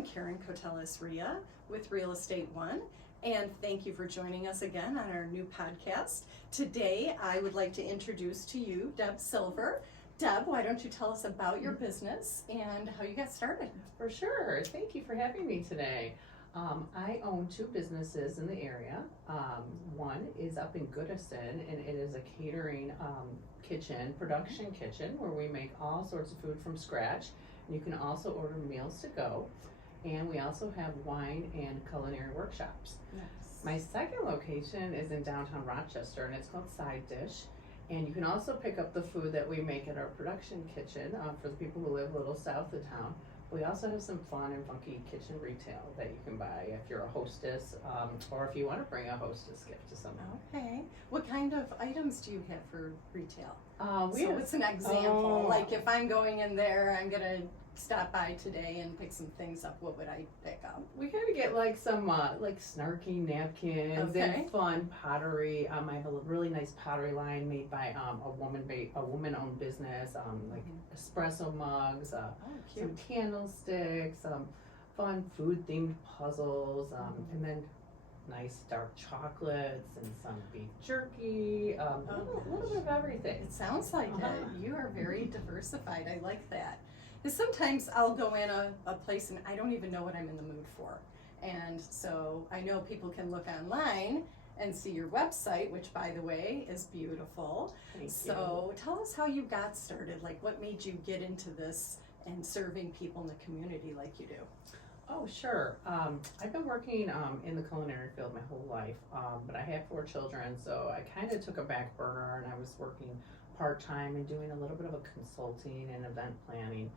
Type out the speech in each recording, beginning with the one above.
am Caron Koteles Riha with Real Estate One, and thank you for joining us again on our new podcast. Today, I would like to introduce to you Deb Silver. Deb, why don't you tell us about your business and how you got started? For sure. Thank you for having me today. I own two businesses in the area. One is up in Goodison, and it is a catering kitchen, production kitchen, where we make all sorts of food from scratch. You can also order meals to go, and we also have wine and culinary workshops. Yes. My second location is in downtown Rochester, and it's called Side Dish. And you can also pick up the food that we make at our production kitchen for the people who live a little south of town. We also have some fun and funky kitchen retail that you can buy if you're a hostess or if you want to bring a hostess gift to someone. Okay. What kind of items do you have for retail? What's an Oh. example? Like if I'm going in there, I'm going to stop by today and pick some things up, what would I pick up? We gotta get like some like snarky napkins Okay. and fun pottery. I have a really nice pottery line made by a woman-owned business. Like espresso mugs, Oh, cute. some candlesticks, fun food-themed puzzles, and then nice dark chocolates and some beef jerky. A little bit of everything. It sounds like it. You are very diversified. I like that. Because sometimes I'll go in a place and I don't even know what I'm in the mood for. And so I know people can look online and see your website, which by the way is beautiful. So tell us how you got started. Like what made you get into this and serving people in the community like you do? Oh, sure. I've been working in the culinary field my whole life, but I have 4 children, so I kind of took a back burner and I was working part-time and doing a little bit of a consulting and event planning.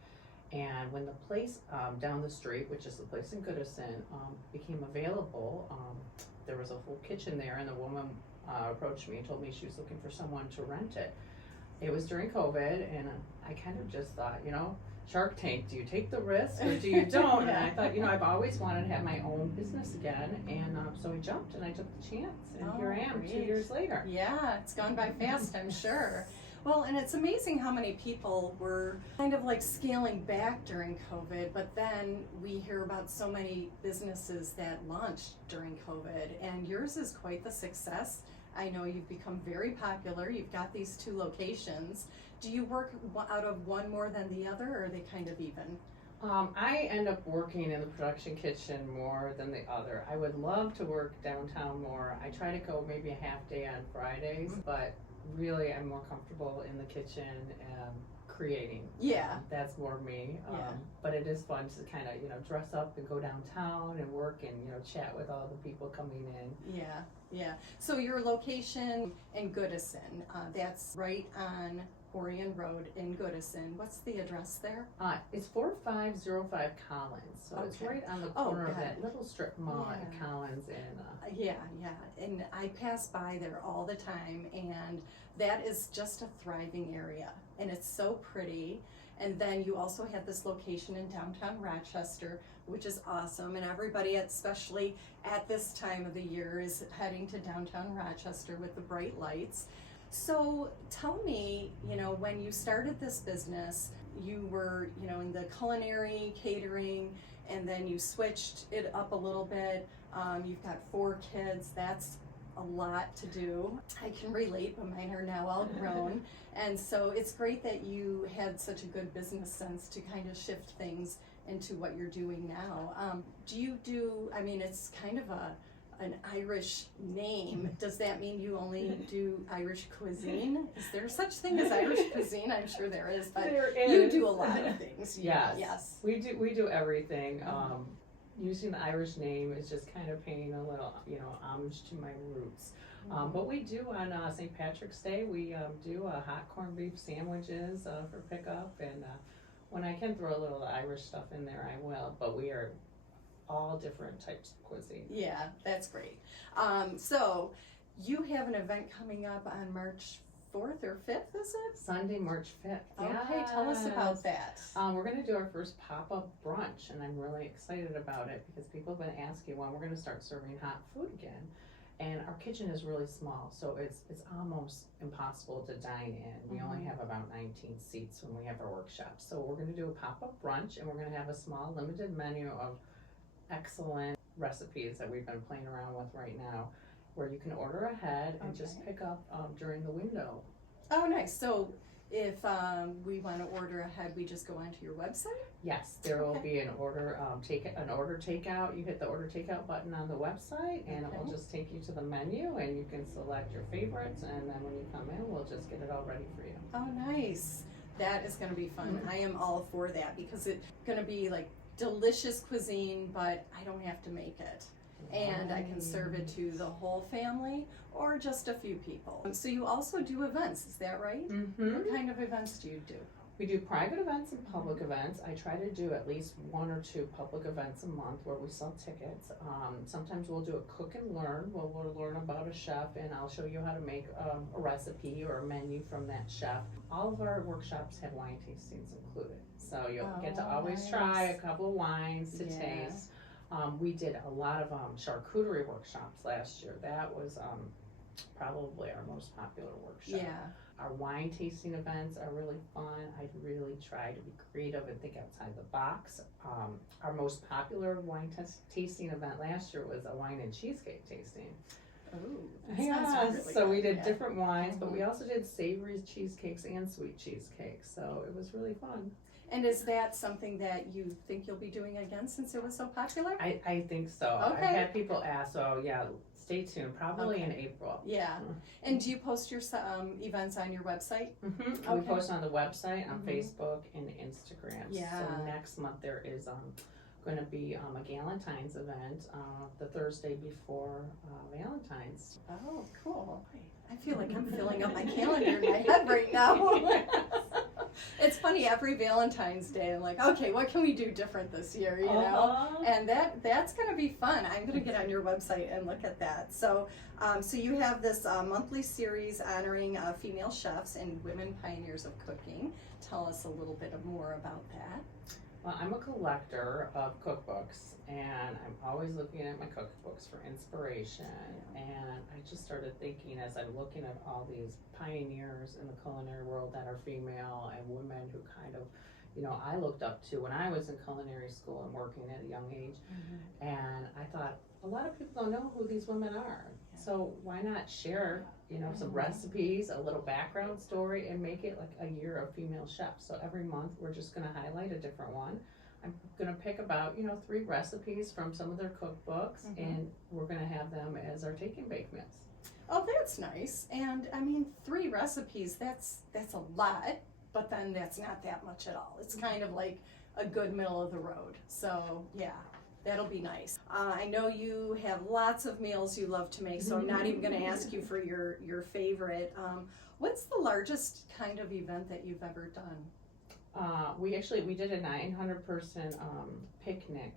And when the place down the street, which is the place in Goodison, became available, there was a full kitchen there, and the woman approached me and told me she was looking for someone to rent it. It was during COVID, and I kind of just thought, Shark Tank, do you take the risk or do you don't? Yeah. And I thought, I've always wanted to have my own business again, and so I jumped and I took the chance, and here I am great. 2 years later. Yeah, it's gone by fast, I'm sure. Well, and it's amazing how many people were kind of like scaling back during COVID, but then we hear about so many businesses that launched during COVID, and yours is quite the success. I know you've become very popular. You've got these 2 locations. Do you work out of one more than the other, or are they kind of even? I end up working in the production kitchen more than the other. I would love to work downtown more. I try to go maybe a half day on Fridays, but really I'm more comfortable in the kitchen creating. Yeah. That's more me. Yeah. But it is fun to kind of dress up and go downtown and work and chat with all the people coming in. Yeah. So your location in Goodison, that's right on Orion Road in Goodison. What's the address there? It's 4505 Collins, so it's Okay. right on the corner of got that it. little strip mall at Yeah. Collins and Yeah, and I pass by there all the time, and that is just a thriving area, and it's so pretty. And then you also have this location in downtown Rochester, which is awesome, and everybody, especially at this time of the year, is heading to downtown Rochester with the bright lights. So tell me, when you started this business, you were, in the culinary catering, and then you switched it up a little bit. You've got 4 kids. That's a lot to do. I can relate, but mine are now all grown. And so it's great that you had such a good business sense to kind of shift things into what you're doing now. It's kind of an Irish name. Does that mean you only do Irish cuisine? Is there such thing as Irish cuisine? I'm sure there is, but there is. you do a lot of things. Yes. We do everything. Using the Irish name is just kind of paying a little, homage to my roots. But we do on St. Patrick's Day, we do hot corned beef sandwiches for pickup, and when I can throw a little Irish stuff in there, I will. But we are all different types of cuisine. Yeah, that's great. So you have an event coming up on March 4th or 5th, is it? Sunday, March 5th. Okay, tell us about that. We're going to do our first pop-up brunch, and I'm really excited about it because people have been asking when we're going to start serving hot food again. And our kitchen is really small, so it's almost impossible to dine in. We only have about 19 seats when we have our workshops. So we're going to do a pop-up brunch, and we're going to have a small limited menu of excellent recipes that we've been playing around with right now, where you can order ahead and just pick up during the window. Oh, nice. So if we want to order ahead, we just go onto your website? Yes, there will be an order takeout. You hit the order takeout button on the website, and it will just take you to the menu, and you can select your favorites. And then when you come in, we'll just get it all ready for you. Oh, nice. That is going to be fun. I am all for that because it's going to be like delicious cuisine, but I don't have to make it. And I can serve it to the whole family or just a few people. So you also do events, is that right? Mm-hmm. What kind of events do you do? We do private events and public events. I try to do at least 1 or 2 public events a month where we sell tickets. Sometimes we'll do a cook and learn. We'll learn about a chef, and I'll show you how to make a recipe or a menu from that chef. All of our workshops have wine tastings included, so you'll get to always try a couple of wines to taste. We did a lot of charcuterie workshops last year. That was probably our most popular workshop. Yeah. Our wine tasting events are really fun. I really try to be creative and think outside the box. Our most popular wine tasting event last year was a wine and cheesecake tasting. Oh, Yeah, really so good. we did different wines, but we also did savory cheesecakes and sweet cheesecakes. So it was really fun. And is that something that you think you'll be doing again since it was so popular? I think so. Okay. I've had people ask, so yeah, stay tuned, probably in April. Yeah. And do you post your events on your website? Mm-hmm. We post on the website, on Facebook, and Instagram. Yeah. So next month there is going to be a Galentine's event the Thursday before Valentine's. Oh, cool. I feel like I'm filling up my calendar in my head right now. It's funny, every Valentine's Day I'm like, okay, what can we do different this year, you know? And that's going to be fun. I'm going to get on your website and look at that. So so you have this monthly series honoring female chefs and women pioneers of cooking. Tell us a little bit more about that. Well, I'm a collector of cookbooks, and I'm always looking at my cookbooks for inspiration. And I just started thinking, as I'm looking at all these pioneers in the culinary world that are female and women who kind of, I looked up to when I was in culinary school and working at a young age. And I thought, a lot of people don't know who these women are. So why not share, some recipes, a little background story, and make it like a year of female chefs. So every month we're just going to highlight a different one. I'm going to pick about, 3 recipes from some of their cookbooks, and we're going to have them as our take and bake meals. Oh, that's nice. And I mean, 3 recipes, that's a lot, but then that's not that much at all. It's kind of like a good middle of the road. So yeah. That'll be nice. I know you have lots of meals you love to make, so I'm not even going to ask you for your favorite. What's the largest kind of event that you've ever done? We did a 900-person picnic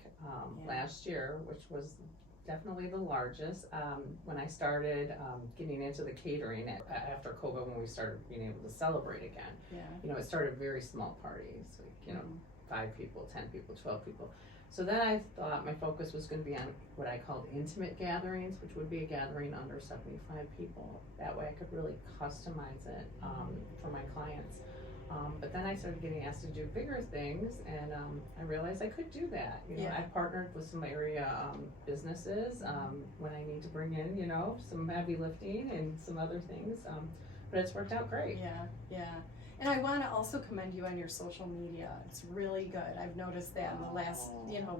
last year, which was definitely the largest. When I started getting into the catering after COVID, when we started being able to celebrate again, it started very small parties, like, 5 people, 10 people, 12 people. So then I thought my focus was going to be on what I called intimate gatherings, which would be a gathering under 75 people. That way I could really customize it for my clients. But then I started getting asked to do bigger things, and I realized I could do that. I partnered with some area businesses when I need to bring in, some heavy lifting and some other things. But it's worked out great. Yeah. And I want to also commend you on your social media. It's really good. I've noticed that in the last,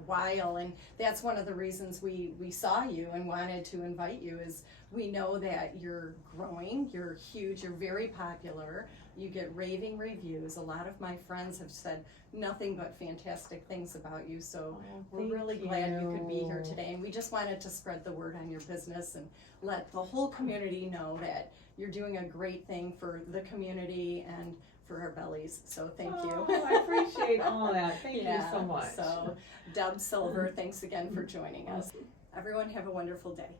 while, and that's one of the reasons we saw you and wanted to invite you is we know that you're growing, you're huge, you're very popular, you get raving reviews. A lot of my friends have said nothing but fantastic things about you, so we're really glad you could be here today. And we just wanted to spread the word on your business and let the whole community know that you're doing a great thing for the community and for our bellies. So thank you. I appreciate all that. Thank you so much. So Deb Silver, thanks again for joining us. Everyone have a wonderful day.